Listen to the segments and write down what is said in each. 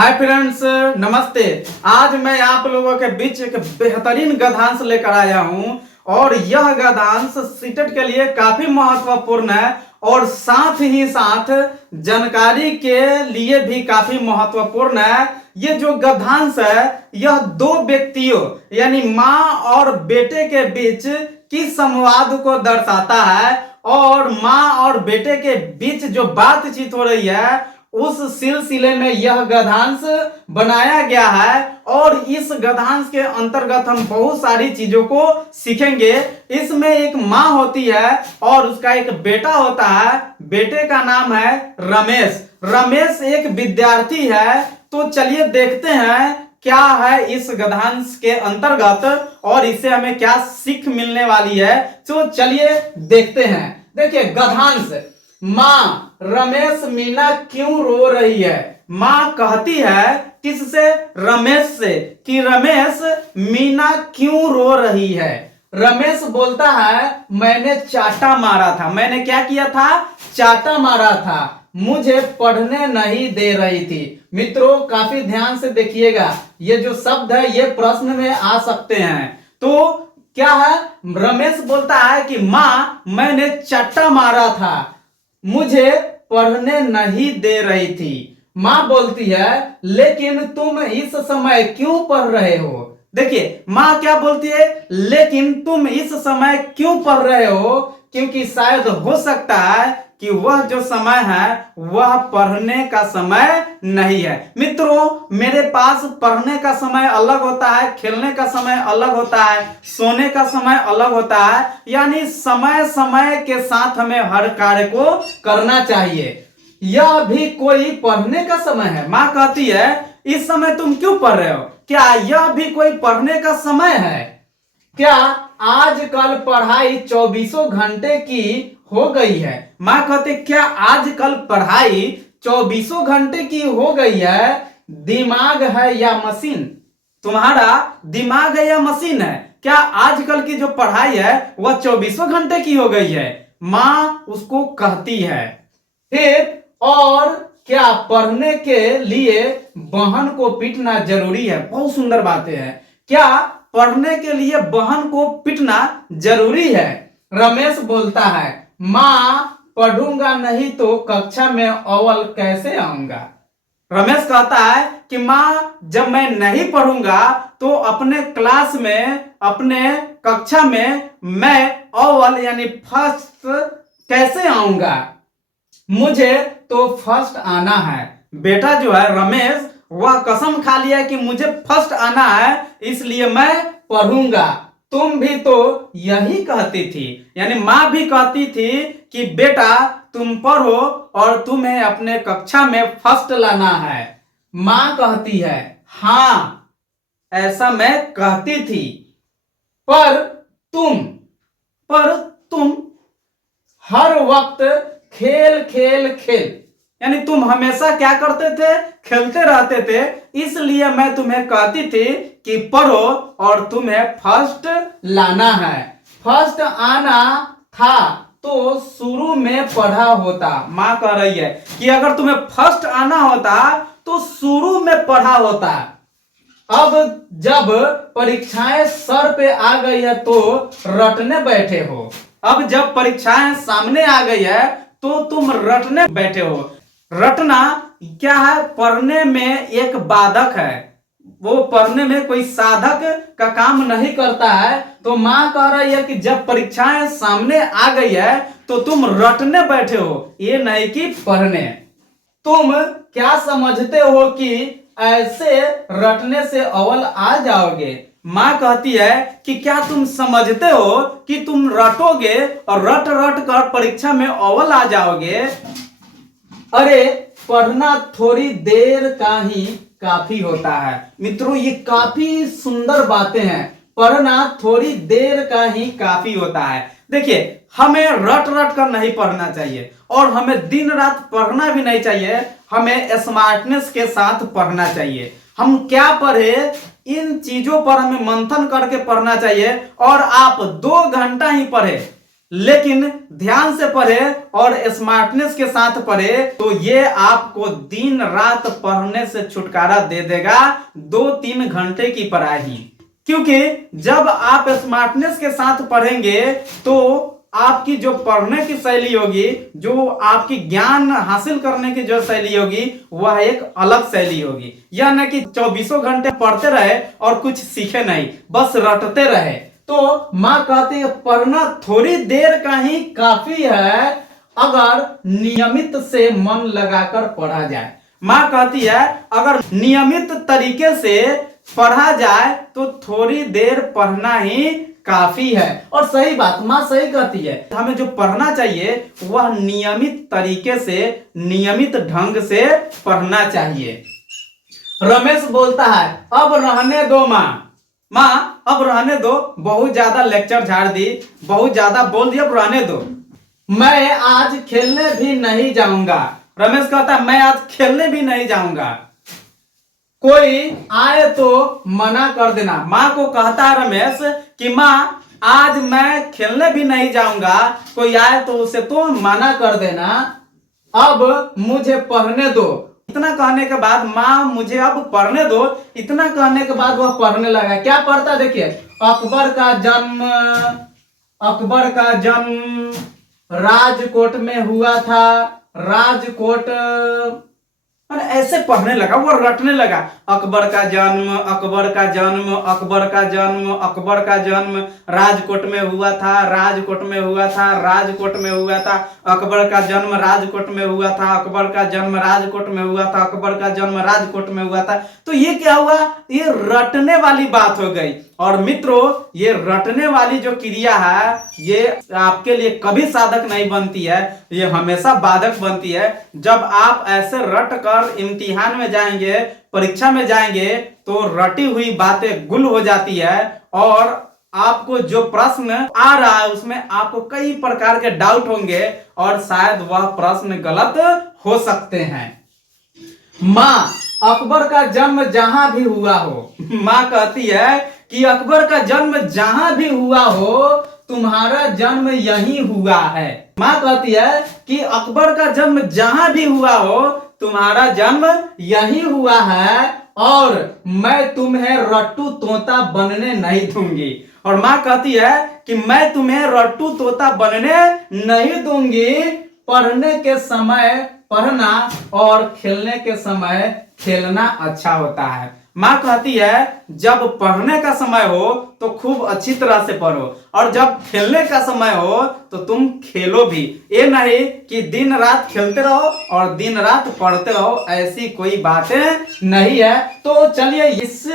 Hi friends, नमस्ते। आज मैं आप लोगों के बीच एक बेहतरीन गद्यांश लेकर आया हूं और यह गद्यांश सीटेट के लिए काफी महत्वपूर्ण है और साथ ही साथ जानकारी के लिए भी काफी महत्वपूर्ण है। ये जो गद्यांश है यह दो व्यक्तियों यानी माँ और बेटे के बीच की संवाद को दर्शाता है और माँ और बेटे के बीच जो बातचीत हो रही है उस सिलसिले में यह गद्यांश बनाया गया है और इस गद्यांश के अंतर्गत हम बहुत सारी चीजों को सीखेंगे। इसमें एक माँ होती है और उसका एक बेटा होता है। बेटे का नाम है रमेश। रमेश एक विद्यार्थी है। तो चलिए देखते हैं क्या है इस गद्यांश के अंतर्गत और इससे हमें क्या सीख मिलने वाली है। तो चलिए देखते हैं। देखिए गद्यांश, माँ रमेश मीना क्यों रो रही है। माँ कहती है किससे? रमेश से कि रमेश मीना क्यों रो रही है। रमेश बोलता है मैंने चाटा मारा था। मैंने क्या किया था? चाटा मारा था। मुझे पढ़ने नहीं दे रही थी। मित्रों काफी ध्यान से देखिएगा, ये जो शब्द है ये प्रश्न में आ सकते हैं। तो क्या है? रमेश बोलता है कि माँ मैंने चाटा मारा था, मुझे पढ़ने नहीं दे रही थी। माँ बोलती है लेकिन तुम इस समय क्यों पढ़ रहे हो। देखिए माँ क्या बोलती है? लेकिन तुम इस समय क्यों पढ़ रहे हो? क्योंकि शायद हो सकता है कि वह जो समय है वह पढ़ने का समय नहीं है। मित्रों मेरे पास पढ़ने का समय अलग होता है, खेलने का समय अलग होता है, सोने का समय अलग होता है। यानी समय समय के साथ हमें हर कार्य को करना चाहिए। यह भी कोई पढ़ने का समय है। माँ कहती है इस समय तुम क्यों पढ़ रहे हो? क्या यह भी कोई पढ़ने का समय है? क्या आजकल पढ़ाई 24 घंटे की हो गई है? माँ कहते क्या आजकल पढ़ाई 24 घंटे की हो गई है? दिमाग है या मशीन? तुम्हारा दिमाग है या मशीन है? क्या आजकल की जो पढ़ाई है वह 24 घंटे की हो गई है? माँ उसको कहती है। फिर और क्या पढ़ने के लिए बहन को पीटना जरूरी है? बहुत सुंदर बातें हैं। क्या पढ़ने के लिए बहन को पीटना जरूरी है? रमेश बोलता है माँ पढ़ूंगा नहीं तो कक्षा में अव्वल कैसे आऊंगा। रमेश कहता है कि माँ जब मैं नहीं पढ़ूंगा तो अपने क्लास में, अपने कक्षा में मैं अव्वल यानी फर्स्ट कैसे आऊंगा। मुझे तो फर्स्ट आना है। बेटा जो है रमेश वह कसम खा लिया कि मुझे फर्स्ट आना है इसलिए मैं पढ़ूंगा। तुम भी तो यही कहती थी, यानी माँ भी कहती थी कि बेटा तुम पढ़ो और तुम्हें अपने कक्षा में फर्स्ट लाना है। माँ कहती है हाँ ऐसा मैं कहती थी, पर तुम हर वक्त खेल खेल खेल, यानी तुम हमेशा क्या करते थे? खेलते रहते थे। इसलिए मैं तुम्हें कहती थी कि पढ़ो और तुम्हें फर्स्ट लाना है। फर्स्ट आना था तो शुरू में पढ़ा होता। माँ कह रही है कि अगर तुम्हें फर्स्ट आना होता तो शुरू में पढ़ा होता। अब जब परीक्षाएं सर पे आ गई है तो रटने बैठे हो। अब जब परीक्षाएं सामने आ गई है तो तुम रटने बैठे हो। रटना क्या है? पढ़ने में एक बाधक है, वो पढ़ने में कोई साधक का काम नहीं करता है। तो माँ कह रही है कि जब परीक्षाएं सामने आ गई है तो तुम रटने बैठे हो, ये नहीं कि पढ़ने। तुम क्या समझते हो कि ऐसे रटने से अव्वल आ जाओगे? माँ कहती है कि क्या तुम समझते हो कि तुम रटोगे और रट रट कर परीक्षा में अव्वल आ जाओगे? अरे पढ़ना थोड़ी देर का ही काफी होता है। मित्रों ये काफी सुंदर बातें हैं। पढ़ना थोड़ी देर का ही काफी होता है। देखिए हमें रट रट कर नहीं पढ़ना चाहिए और हमें दिन रात पढ़ना भी नहीं चाहिए। हमें स्मार्टनेस के साथ पढ़ना चाहिए। हम क्या पढ़े इन चीजों पर हमें मंथन करके पढ़ना चाहिए। और आप 2 घंटा ही पढ़े, लेकिन ध्यान से पढ़े और स्मार्टनेस के साथ पढ़े तो ये आपको दिन रात पढ़ने से छुटकारा दे देगा 2-3 घंटे की पढ़ाई। क्योंकि जब आप स्मार्टनेस के साथ पढ़ेंगे तो आपकी जो पढ़ने की शैली होगी, जो आपकी ज्ञान हासिल करने की जो शैली होगी, वह एक अलग शैली होगी। यह नहीं कि 24 घंटे पढ़ते रहे और कुछ सीखे नहीं, बस रटते रहे। तो माँ कहती है पढ़ना थोड़ी देर का ही काफी है अगर नियमित से मन लगाकर पढ़ा जाए। माँ कहती है अगर नियमित तरीके से पढ़ा जाए तो थोड़ी देर पढ़ना ही काफी है। और सही बात, माँ सही कहती है, हमें जो पढ़ना चाहिए वह नियमित तरीके से, नियमित ढंग से पढ़ना चाहिए। रमेश बोलता है अब रहने दो माँ। माँ अब रहने दो, बहुत ज्यादा लेक्चर झाड़ दी, बहुत ज्यादा बोल दिया, अब रहने दो, मैं आज खेलने भी नहीं जाऊंगा। रमेश कहता है मैं आज खेलने भी नहीं जाऊंगा, कोई आए तो मना कर देना। माँ को कहता है रमेश कि माँ आज मैं खेलने भी नहीं जाऊंगा, कोई आए तो उसे तो मना कर देना, अब मुझे पढ़ने दो। इतना कहने के बाद माँ मुझे अब पढ़ने दो, इतना कहने के बाद वह पढ़ने लगा। क्या पढ़ता देखिए, अकबर का जन्म राजकोट में हुआ था, राजकोट, ऐसे पढ़ने लगा, वो रटने लगा। अकबर का जन्म, अकबर का जन्म, अकबर का जन्म, अकबर का जन्म राजकोट में हुआ था, राजकोट में हुआ था, राजकोट में हुआ था, अकबर का जन्म राजकोट में हुआ था, अकबर का जन्म राजकोट में हुआ था, अकबर का जन्म राजकोट में हुआ था। तो ये क्या हुआ, ये रटने वाली बात हो गई। और मित्रों ये रटने वाली जो क्रिया है ये आपके लिए कभी साधक नहीं बनती है, ये हमेशा बाधक बनती है। जब आप ऐसे रट कर इम्तिहान में जाएंगे, परीक्षा में जाएंगे तो रटी हुई बातें गुल हो जाती है और आपको जो प्रश्न आ रहा है उसमें आपको कई प्रकार के डाउट होंगे और शायद वह प्रश्न गलत हो सकते हैं। माँ अकबर का जन्म जहां भी हुआ हो, माँ कहती है कि अकबर का जन्म जहां भी हुआ हो तुम्हारा जन्म यही हुआ है। माँ कहती है कि अकबर का जन्म जहां भी हुआ हो तुम्हारा जन्म यही हुआ है और मैं तुम्हें रट्टू तोता बनने नहीं दूंगी। और माँ कहती है कि मैं तुम्हें रट्टू तोता बनने नहीं दूंगी, पढ़ने के समय पढ़ना और खेलने के समय खेलना अच्छा होता है। माँ कहती है जब पढ़ने का समय हो तो खूब अच्छी तरह से पढ़ो और जब खेलने का समय हो तो तुम खेलो भी। ये नहीं कि दिन रात खेलते रहो और दिन रात पढ़ते रहो, ऐसी कोई बातें नहीं है। तो चलिए इस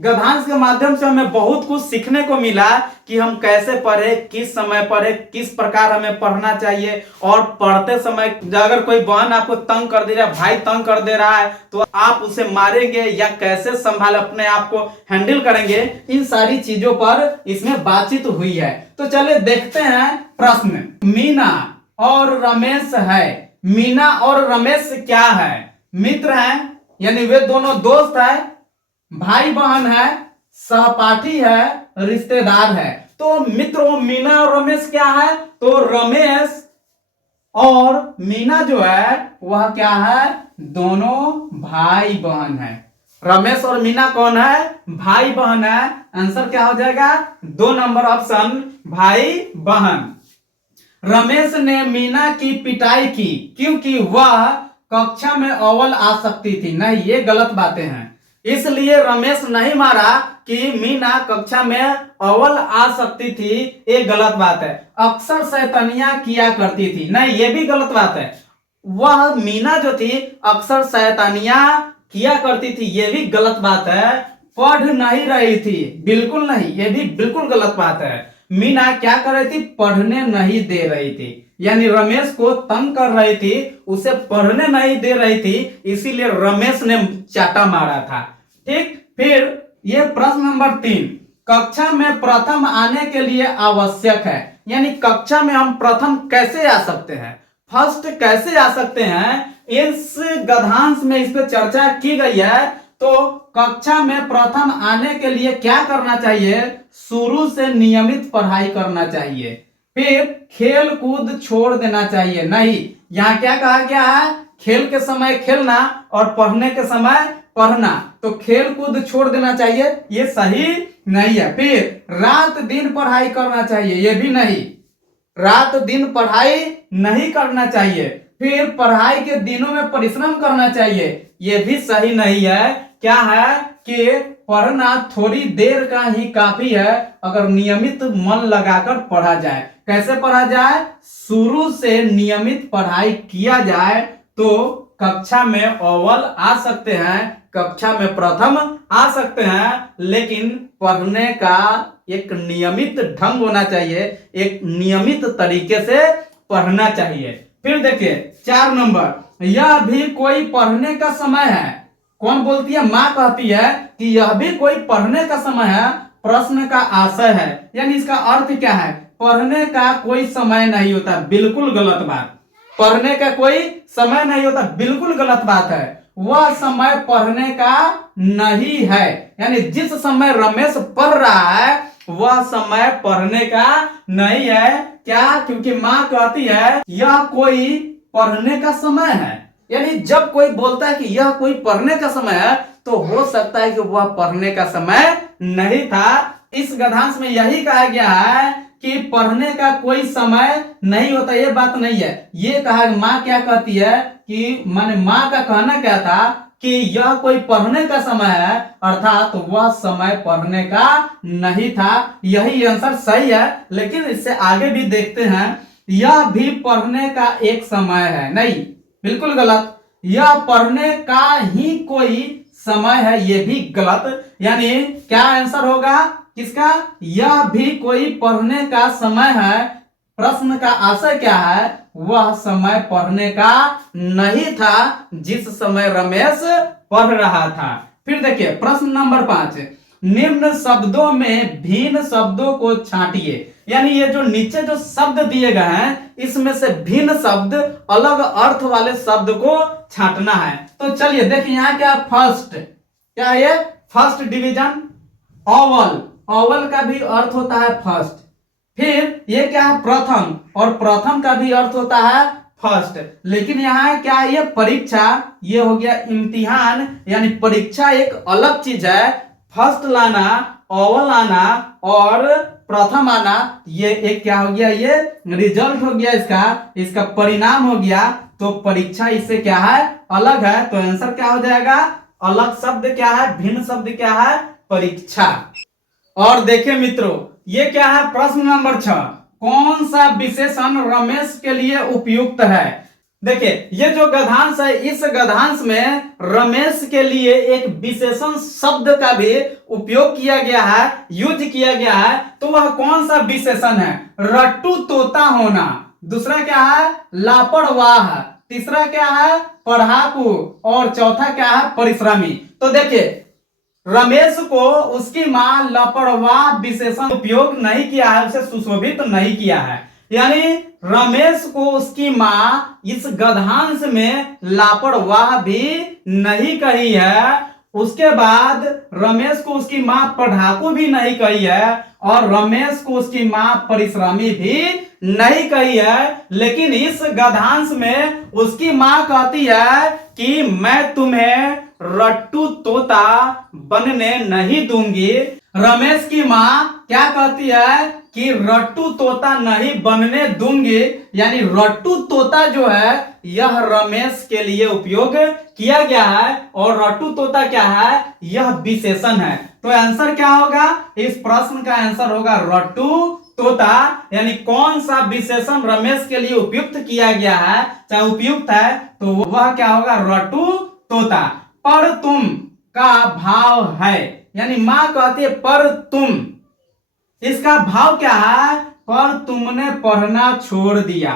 गद्यांश के माध्यम से हमें बहुत कुछ सीखने को मिला कि हम कैसे पढ़े, किस समय पढ़े, किस प्रकार हमें पढ़ना चाहिए। और पढ़ते समय अगर कोई बहन आपको तंग कर दे रहा है, भाई तंग कर दे रहा है तो आप उसे मारेंगे या कैसे संभाल अपने आप को हैंडल करेंगे, इन सारी चीजों पर इसमें बातचीत हुई है। तो चलिए देखते हैं प्रश्न। मीना और रमेश है, मीना और रमेश क्या है, मित्र हैं, यानी वे दोनों दोस्त है, भाई बहन है, सहपाठी है, रिश्तेदार है। तो मित्रों मीना और रमेश क्या है, तो रमेश और मीना जो है वह क्या है, दोनों भाई बहन है। रमेश और मीना कौन है, भाई बहन है। आंसर क्या हो जाएगा, 2 नंबर ऑप्शन भाई बहन। रमेश ने मीना की पिटाई की क्योंकि वह कक्षा में अव्वल आ सकती थी। नहीं, ये गलत बातें हैं, इसलिए रमेश नहीं मारा कि मीना कक्षा में अव्वल आ सकती थी, ये गलत बात है। अक्सर शैतानियां किया करती थी, नहीं ये भी गलत बात है। वह मीना जो थी अक्सर शैतानियां किया करती थी, ये भी गलत बात है। पढ़ नहीं रही थी, बिल्कुल नहीं, ये भी बिल्कुल गलत बात है। मीना क्या कर रही थी, पढ़ने नहीं दे रही थी, यानी रमेश को तंग कर रही थी, उसे पढ़ने नहीं दे रही थी, इसीलिए रमेश ने चाटा मारा था। ठीक, फिर ये प्रश्न नंबर 3, कक्षा में प्रथम आने के लिए आवश्यक है, यानी कक्षा में हम प्रथम कैसे आ सकते हैं, फर्स्ट कैसे आ सकते हैं, इस गद्यांश में इस पर चर्चा की गई है। तो कक्षा में प्रथम आने के लिए क्या करना चाहिए, शुरू से नियमित पढ़ाई करना चाहिए, फिर खेल कूद छोड़ देना चाहिए, नहीं, यहाँ क्या कहा गया है, खेल के समय खेलना और पढ़ने के समय पढ़ना, तो खेल कूद छोड़ देना चाहिए, ये सही नहीं है। फिर रात दिन पढ़ाई करना चाहिए, ये भी नहीं, रात दिन पढ़ाई नहीं करना चाहिए। फिर पढ़ाई के दिनों में परिश्रम करना चाहिए, ये भी सही नहीं है। क्या है कि पढ़ना थोड़ी देर का ही काफी है अगर नियमित मन लगाकर पढ़ा जाए। कैसे पढ़ा जाए, शुरू से नियमित पढ़ाई किया जाए तो कक्षा में अव्वल आ सकते हैं, कक्षा में प्रथम आ सकते हैं, लेकिन पढ़ने का एक नियमित ढंग होना चाहिए, एक नियमित तरीके से पढ़ना चाहिए। फिर देखिए 4 नंबर, यह भी कोई पढ़ने का समय है। कौन बोलती है, माँ कहती है कि यह भी कोई पढ़ने का समय है, प्रश्न का आशय है, यानी इसका अर्थ क्या है, पढ़ने का कोई समय नहीं होता, बिल्कुल गलत बात। पढ़ने का कोई समय नहीं होता, बिल्कुल गलत बात है। वह समय पढ़ने का नहीं है, यानी जिस समय रमेश पढ़ रहा है वह समय पढ़ने का नहीं है। क्या, क्योंकि माँ कहती है यह कोई पढ़ने का समय है, यानी जब कोई बोलता है कि यह कोई पढ़ने का समय है तो हो सकता है कि वह पढ़ने का समय नहीं था। इस गद्यांश में यही कहा गया है कि पढ़ने का कोई समय नहीं होता, ये बात नहीं है। ये कहा, माँ क्या कहती है कि माने माँ का कहना क्या था कि यह कोई पढ़ने का समय है, अर्थात वह समय पढ़ने का नहीं था। यही आंसर सही है, लेकिन इससे आगे भी देखते हैं, यह भी पढ़ने का एक समय है, नहीं, बिल्कुल गलत। यह पढ़ने का ही कोई समय है, यह भी गलत। यानी क्या आंसर होगा किसका, यह भी कोई पढ़ने का समय है, प्रश्न का आशय क्या है, वह समय पढ़ने का नहीं था जिस समय रमेश पढ़ रहा था। फिर देखिए प्रश्न नंबर 5, निम्न शब्दों में भिन्न शब्दों को छांटिए, यानी ये जो नीचे जो शब्द दिए गए हैं इसमें से भिन्न शब्द, अलग अर्थ वाले शब्द को छांटना है। तो चलिए देखिए यहाँ क्या, फर्स्ट, क्या है ये, फर्स्ट डिवीजन, ओवल, ओवल का भी अर्थ होता है फर्स्ट। फिर ये क्या है, प्रथम, और प्रथम का भी अर्थ होता है फर्स्ट। लेकिन यहाँ क्या है, ये परीक्षा, ये हो गया इम्तिहान, यानी परीक्षा एक अलग चीज है। फर्स्ट लाना, ओवल आना और प्रथम आना, ये एक क्या हो गया, ये रिजल्ट हो गया, इसका परिणाम हो गया। तो परीक्षा इससे क्या है, अलग है। तो आंसर क्या हो जाएगा, अलग शब्द क्या है, भिन्न शब्द क्या है, परीक्षा। और देखिए मित्रों, ये क्या है, प्रश्न नंबर 6, कौन सा विशेषण रमेश के लिए उपयुक्त है। देखिए ये जो गद्यांश है, इस गद्यांश में रमेश के लिए एक विशेषण शब्द का भी उपयोग किया गया है, यूज किया गया है। तो वह कौन सा विशेषण है, रट्टू तोता होना, दूसरा क्या है, लापरवाह, तीसरा क्या है, पढ़ाकू, और चौथा क्या है, परिश्रमी। तो देखिए रमेश को उसकी मां लापरवाह विशेषण उपयोग नहीं किया है, उसे सुशोभित नहीं किया है, यानी रमेश को उसकी मां इस गद्यांश में लापरवाह भी नहीं कही है। उसके बाद रमेश को उसकी मां पढ़ाकू भी नहीं कही है, और रमेश को उसकी मां परिश्रमी भी नहीं कही है। लेकिन इस गद्यांश में उसकी मां कहती है कि मैं तुम्हें रट्टू तोता बनने नहीं दूंगी। रमेश की मां क्या कहती है कि रट्टू तोता नहीं बनने दूंगी, यानी रट्टू तोता जो है यह रमेश के लिए उपयोग किया गया है, और रट्टू तोता क्या है, यह विशेषण है। तो आंसर क्या होगा, इस प्रश्न का आंसर होगा रट्टू तोता। यानी कौन सा विशेषण रमेश के लिए उपयुक्त किया गया है, चाहे उपयुक्त है, तो वह क्या होगा, रट्टू तोता। पर तुम का भाव है, यानी मां कहती है पर तुम, इसका भाव क्या है, पर तुमने पढ़ना छोड़ दिया।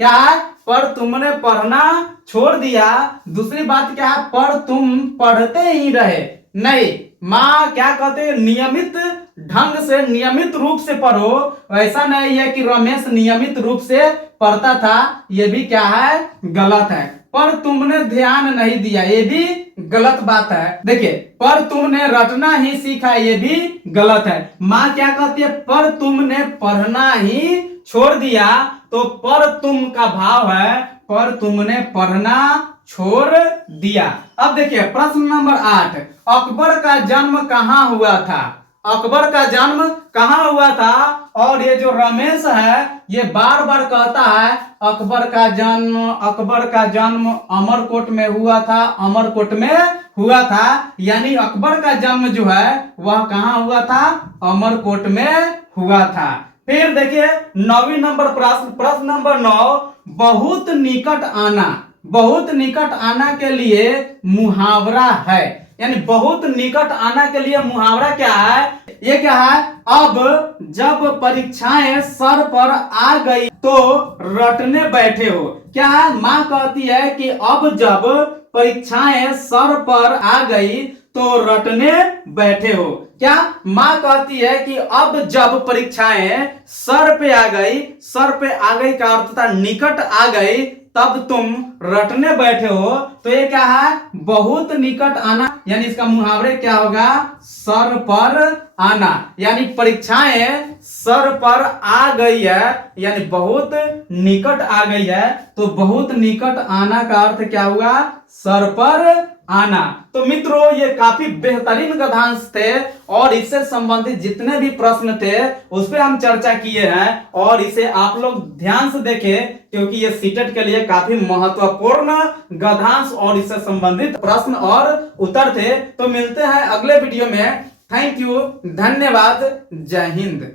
क्या है, पर तुमने पढ़ना छोड़ दिया। दूसरी बात क्या है, पर तुम पढ़ते ही रहे, नहीं, मां क्या कहते हैं, नियमित ढंग से, नियमित रूप से पढ़ो। ऐसा नहीं है कि रमेश नियमित रूप से पढ़ता था, यह भी क्या है, गलत है। पर तुमने ध्यान नहीं दिया, ये भी गलत बात है। देखिए पर तुमने रटना ही सीखा, ये भी गलत है। माँ क्या कहती है, पर तुमने पढ़ना ही छोड़ दिया, तो पर तुम का भाव है पर तुमने पढ़ना छोड़ दिया। अब देखिए प्रश्न नंबर 8, अकबर का जन्म कहाँ हुआ था? अकबर का जन्म कहाँ हुआ था? और ये जो रमेश है ये बार बार कहता है अकबर का जन्म अमरकोट में हुआ था, अमरकोट में हुआ था। यानी अकबर का जन्म जो है वह कहाँ हुआ था? अमरकोट में हुआ था। फिर देखिए 9वीं नंबर प्रश्न नंबर 9, बहुत निकट आना। बहुत निकट आना के लिए मुहावरा है, यानी बहुत निकट आना के लिए मुहावरा क्या है? ये क्या है? अब जब परीक्षाएं सर पर आ गई तो रटने बैठे हो। क्या है? माँ कहती है कि अब जब परीक्षाएं सर पर आ गई तो रटने बैठे हो। क्या? माँ कहती है कि अब जब परीक्षाएं सर पे आ गई, सर पे आ गई का अर्थ था निकट आ गई, तब तुम रटने बैठे हो। तो ये क्या है? बहुत निकट आना, यानी इसका मुहावरे क्या होगा? सर पर आना। यानी परीक्षाएं सर पर आ गई है, यानी बहुत निकट आ गई है, तो बहुत निकट आना का अर्थ क्या हुआ? सर पर आना। तो मित्रों ये काफी बेहतरीन गद्यांश थे और इससे संबंधित जितने भी प्रश्न थे उस पर हम चर्चा किए हैं, और इसे आप लोग ध्यान से देखें क्योंकि ये सीटेट के लिए काफी महत्वपूर्ण गद्यांश और इससे संबंधित प्रश्न और उत्तर थे। तो मिलते हैं अगले वीडियो में। थैंक यू, धन्यवाद, जय हिंद।